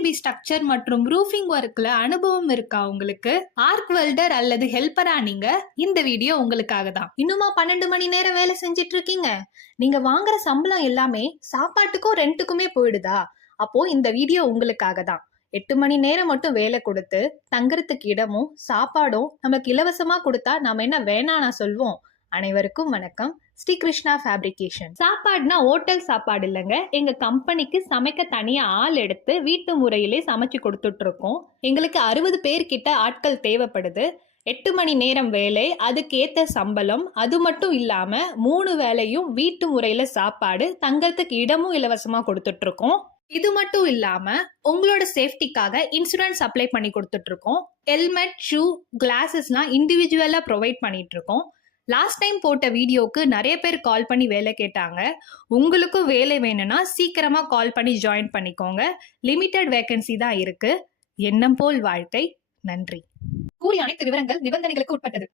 PCB structure மற்றும் roofing ஒர்க்ல அனுபவம் இருக்கா உங்களுக்கு? ஆர்க் வெல்டர் அல்லது ஹெல்ப்பரா நீங்க? இந்த வீடியோ உங்களுக்காக தான். இன்னுமா 12 மணி நேரம் வேலை செஞ்சிட்டு இருக்கீங்க? நீங்க வாங்குற சம்பளம் எல்லாமே சாப்பாட்டுக்கும் ரெண்டுக்குமே போயிடுதா? அப்போ இந்த வீடியோ உங்களுக்காக தான். 8 மணி நேரம் மட்டும் வேலை கொடுத்து தங்கறதுக்கு இடமும் சாப்பாடும் நமக்கு இலவசமா கொடுத்தா நாம என்ன வேணானா சொல்வோம்? அனைவருக்கும் வணக்கம். ஸ்ரீ கிருஷ்ணா ஃபேப்ரிகேஷன். சாப்பாடுனா ஹோட்டல் சாப்பாடு இல்லைங்க. எங்க கம்பெனிக்கு சமைக்க தனியா ஆள் எடுத்து வீட்டு முறையிலே சமைச்சு கொடுத்துட்டு இருக்கோம். எங்களுக்கு 60 பேர்கிட்ட ஆட்கள் தேவைப்படுது. 8 மணி நேரம் வேலை, அதுக்கேத்த சம்பளம். அது மட்டும் இல்லாம 3 வேளையும் வீட்டு முறையில சாப்பாடு, தங்கறதுக்கு இடமும் இலவசமா கொடுத்துட்டு இருக்கோம். இது மட்டும் இல்லாம உங்களோட சேஃப்டிக்காக இன்சூரன்ஸ் அப்ளை பண்ணி கொடுத்துட்டு இருக்கோம். ஹெல்மெட், ஷூ, கிளாஸஸ்லாம் இண்டிவிஜுவலா ப்ரொவைட் பண்ணிட்டு இருக்கோம். லாஸ்ட் டைம் போட்ட வீடியோக்கு நிறைய பேர் கால் பண்ணி வேலை கேட்டாங்க. உங்களுக்கும் வேலை வேணும்னா சீக்கிரமா கால் பண்ணி ஜாயின் பண்ணிக்கோங்க. லிமிடெட் வேகன்சி தான் இருக்கு. எண்ணம் போல் வாழ்க்கை. நன்றி. கூறிய அனைத்து விவரங்கள் நிபந்தனைகளுக்கு உட்பட்டது.